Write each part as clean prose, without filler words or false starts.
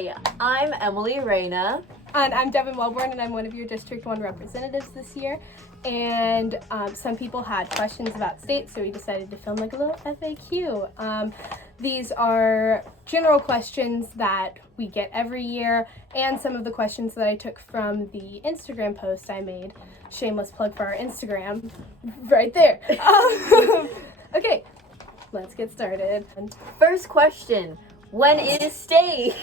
Hi, I'm Emily Reyna. And I'm Devin Wellborn, and I'm one of your District 1 representatives this year. And some people had questions about state, so we decided to film like a little FAQ. These are general questions that we get every year, and some of the questions that I took from the Instagram post I made. Shameless plug for our Instagram, right there. Okay, let's get started. First question, when is state?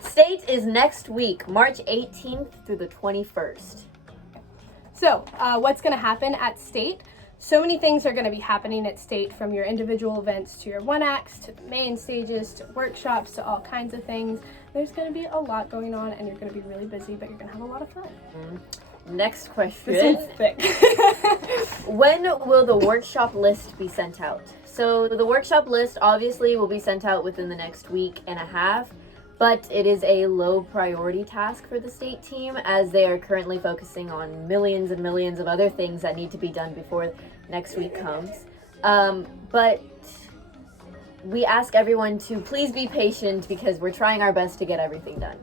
State is next week, March 18th through the 21st. So, what's going to happen at state? So many things are going to be happening at state, from your individual events to your one acts to the main stages to workshops to all kinds of things. There's going to be a lot going on, and you're going to be really busy, but you're going to have a lot of fun. Next question. This one's thick. When will the workshop list be sent out? So the workshop list obviously will be sent out within the next week and a half, but it is a low priority task for the state team as they are currently focusing on millions and millions of other things that need to be done before next week comes. But we ask everyone to please be patient because we're trying our best to get everything done.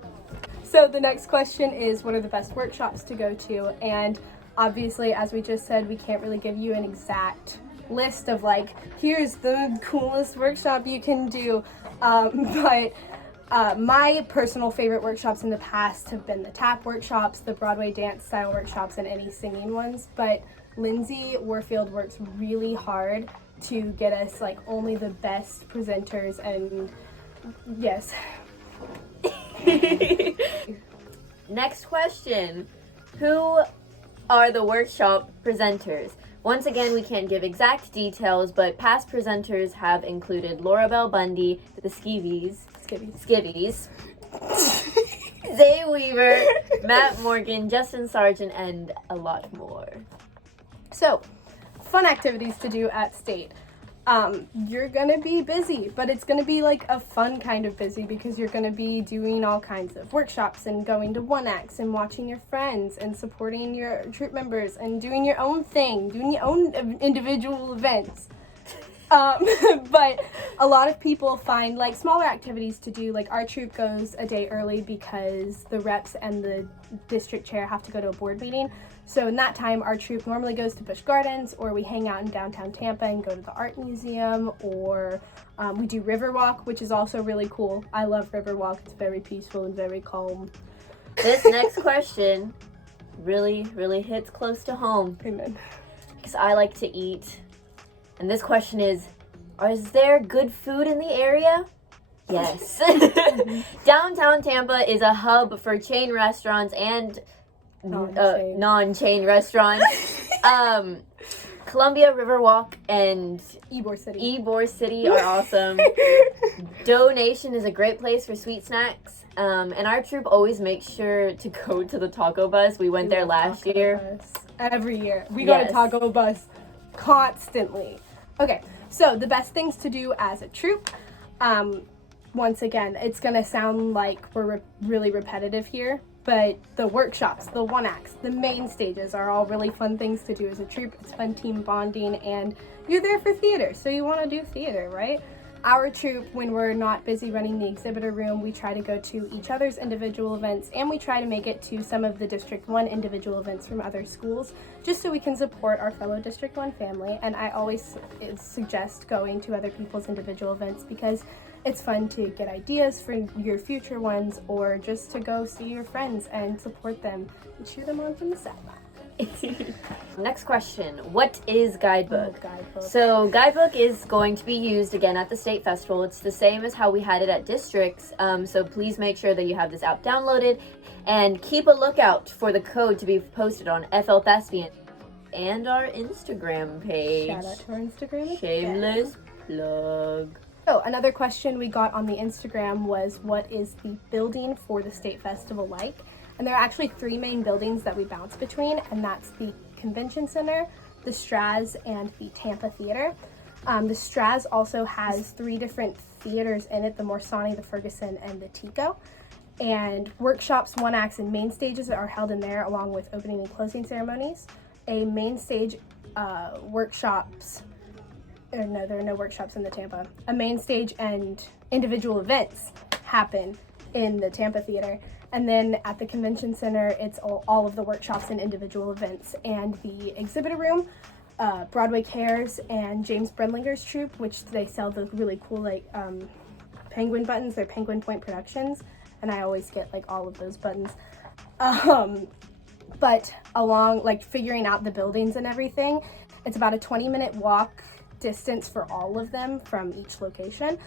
So the next question is, what are the best workshops to go to? And obviously, as we just said, we can't really give you an exact list of like, here's the coolest workshop you can do. But my personal favorite workshops in the past have been the tap workshops, the Broadway dance style workshops, and any singing ones. But Lindsay Warfield works really hard to get us like only the best presenters, and yes. Next question. Who are the workshop presenters? Once again, we can't give exact details, but past presenters have included Laura Bell Bundy, the Skivvies, Zay Weaver, Matt Morgan, Justin Sargent, and a lot more. So, fun activities to do at state. You're gonna be busy, but it's gonna be like a fun kind of busy because you're gonna be doing all kinds of workshops and going to one acts and watching your friends and supporting your troop members and doing your own thing, doing your own individual events. But a lot of people find like smaller activities to do. Like our troop goes a day early because the reps and the district chair have to go to a board meeting. So in that time, our troop normally goes to Busch Gardens, or we hang out in downtown Tampa and go to the art museum, or we do Riverwalk, which is also really cool. I love Riverwalk. It's very peaceful and very calm. This next question really, really hits close to home. Amen. Because I like to eat. And this question is there good food in the area? Yes. Downtown Tampa is a hub for chain restaurants and non-chain restaurants. Columbia, Riverwalk, and Ybor City are awesome. Donation is a great place for sweet snacks. And our troop always makes sure to go to the taco bus. We went there last year. Every year. We go to taco bus constantly. Okay, so the best things to do as a troop. Once again, it's gonna sound like we're really repetitive here, but the workshops, the one acts, the main stages are all really fun things to do as a troop. It's fun team bonding, and you're there for theater, so you want to do theater, right? Our troop, when we're not busy running the exhibitor room, we try to go to each other's individual events, and we try to make it to some of the District 1 individual events from other schools, just so we can support our fellow District 1 family. And I always suggest going to other people's individual events because it's fun to get ideas for your future ones, or just to go see your friends and support them and cheer them on from the sideline. Next question. What is guidebook? Guidebook. So guidebook is going to be used again at the state festival. It's the same as how we had it at districts. So please make sure that you have this app downloaded and keep a lookout for the code to be posted on FL Thespians and our Instagram page. Shout out to our Instagram. Shameless plug. So another question we got on the Instagram was, what is the building for the state festival like? And there are actually 3 main buildings that we bounce between, and that's the Convention Center, the Straz, and the Tampa Theater. The Straz also has 3 different theaters in it, the Morsani, the Ferguson, and the Tico. And workshops, one acts, and main stages are held in there, along with opening and closing ceremonies. A main stage workshops, or no, there are no workshops in the Tampa. A main stage and individual events happen in the Tampa Theater. And then at the Convention Center, it's all of the workshops and individual events. And the exhibitor room, Broadway Cares and James Brenlinger's troupe, which they sell the really cool penguin buttons. They're Penguin Point Productions, and I always get all of those buttons. But along figuring out the buildings and everything, it's about a 20-minute walk distance for all of them from each location,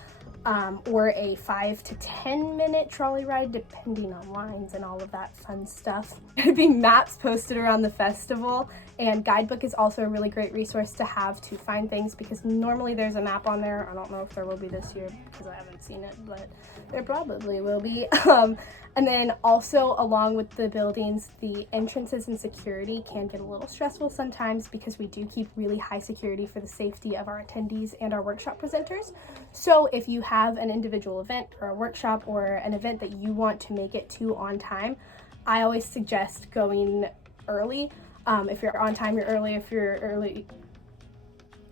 or a 5 to 10 minute trolley ride depending on lines and all of that fun stuff. There'd be maps posted around the festival, and guidebook is also a really great resource to have to find things, because normally there's a map on there. I don't know if there will be this year because I haven't seen it, but there probably will be. And then also, along with the buildings, the entrances and security can get a little stressful sometimes, because we do keep really high security for the safety of our attendees and our workshop presenters. So if you have an individual event or a workshop or an event that you want to make it to on time, I always suggest going early. If you're on time, you're early. If you're early,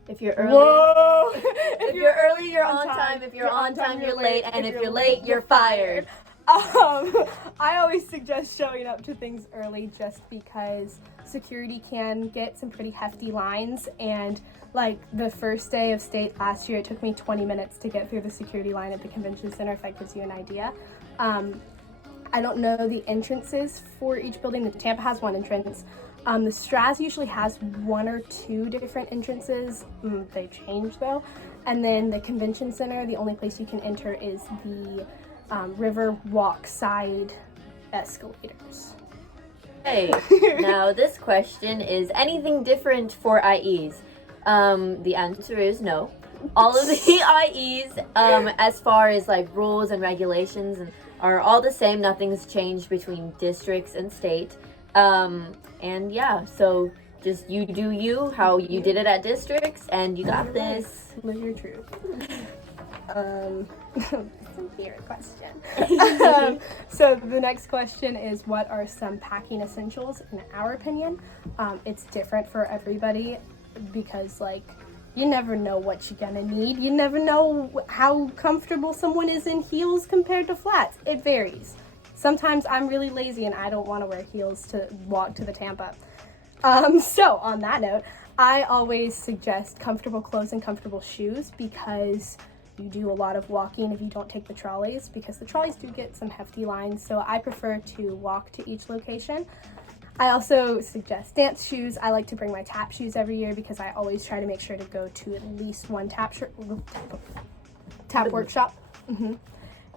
whoa! If you're early, you're on time. If you're on time, you're late. And if you're late, you're fired. I always suggest showing up to things early, just because security can get some pretty hefty lines. And the first day of state last year, it took me 20 minutes to get through the security line at the convention center, if that gives you an idea. I don't know the entrances for each building. The Tampa has one entrance. The Straz usually has 1 or 2 different entrances. They change though. And then the convention center, the only place you can enter is the river walk side escalators. Hey, now this question is anything different for IEs? The answer is no. All of the IEs, as far as rules and regulations, are all the same. Nothing's changed between districts and state. And yeah, so just you do you, how you did it at districts, and you got this. Live your truth. Some favorite question. So the next question is, what are some packing essentials in our opinion? It's different for everybody, because you never know what you're gonna need. You never know how comfortable someone is in heels compared to flats. It varies. Sometimes I'm really lazy and I don't want to wear heels to walk to the Tampa. So on that note, I always suggest comfortable clothes and comfortable shoes, because you do a lot of walking if you don't take the trolleys, because the trolleys do get some hefty lines. So I prefer to walk to each location. I also suggest dance shoes. I like to bring my tap shoes every year, because I always try to make sure to go to at least one tap workshop.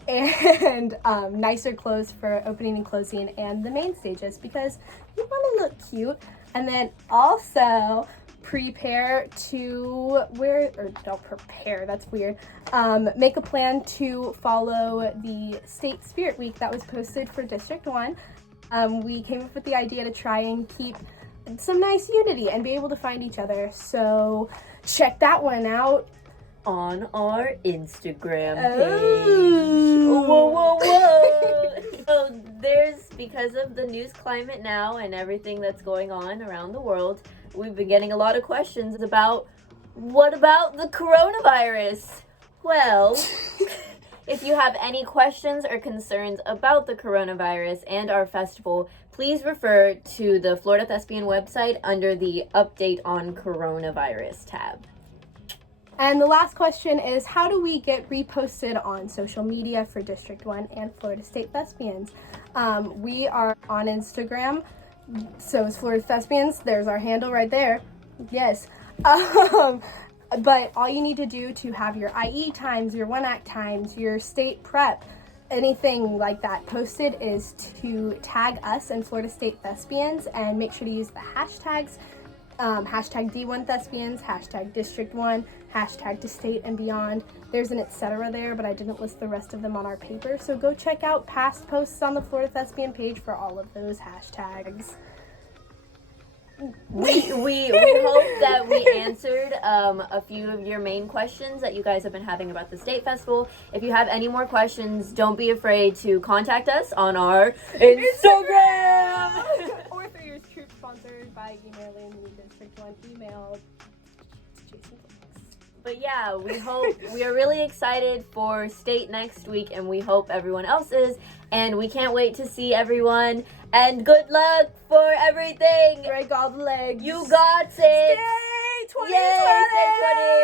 And nicer clothes for opening and closing and the main stages, because you want to look cute. And then also prepare to don't prepare, that's weird. Make a plan to follow the State Spirit Week that was posted for District 1. We came up with the idea to try and keep some nice unity and be able to find each other. So check that one out on our Instagram page. Whoa. So because of the news climate now and everything that's going on around the world, we've been getting a lot of questions about, what about the coronavirus? Well, if you have any questions or concerns about the coronavirus and our festival, please refer to the Florida Thespian website under the Update on Coronavirus tab. And the last question is, how do we get reposted on social media for District 1 and Florida State Thespians? We are on Instagram, so it's Florida Thespians. There's our handle right there. Yes. But all you need to do to have your IE times, your one-act times, your state prep, anything like that posted is to tag us and Florida State Thespians, and make sure to use the hashtags. Hashtag D1 Thespians, hashtag District 1, hashtag to state and beyond. There's an etc. there, but I didn't list the rest of them on our paper. So go check out past posts on the Florida Thespian page for all of those hashtags. We hope that we answered a few of your main questions that you guys have been having about the state festival. If you have any more questions, don't be afraid to contact us on our Instagram. Or through your troop sponsored by emailing the District 1 email. But yeah, we are really excited for state next week, and we hope everyone else is. And we can't wait to see everyone. And good luck for everything. Break all the legs. You got it. Stay 2020. Yay, stay 20.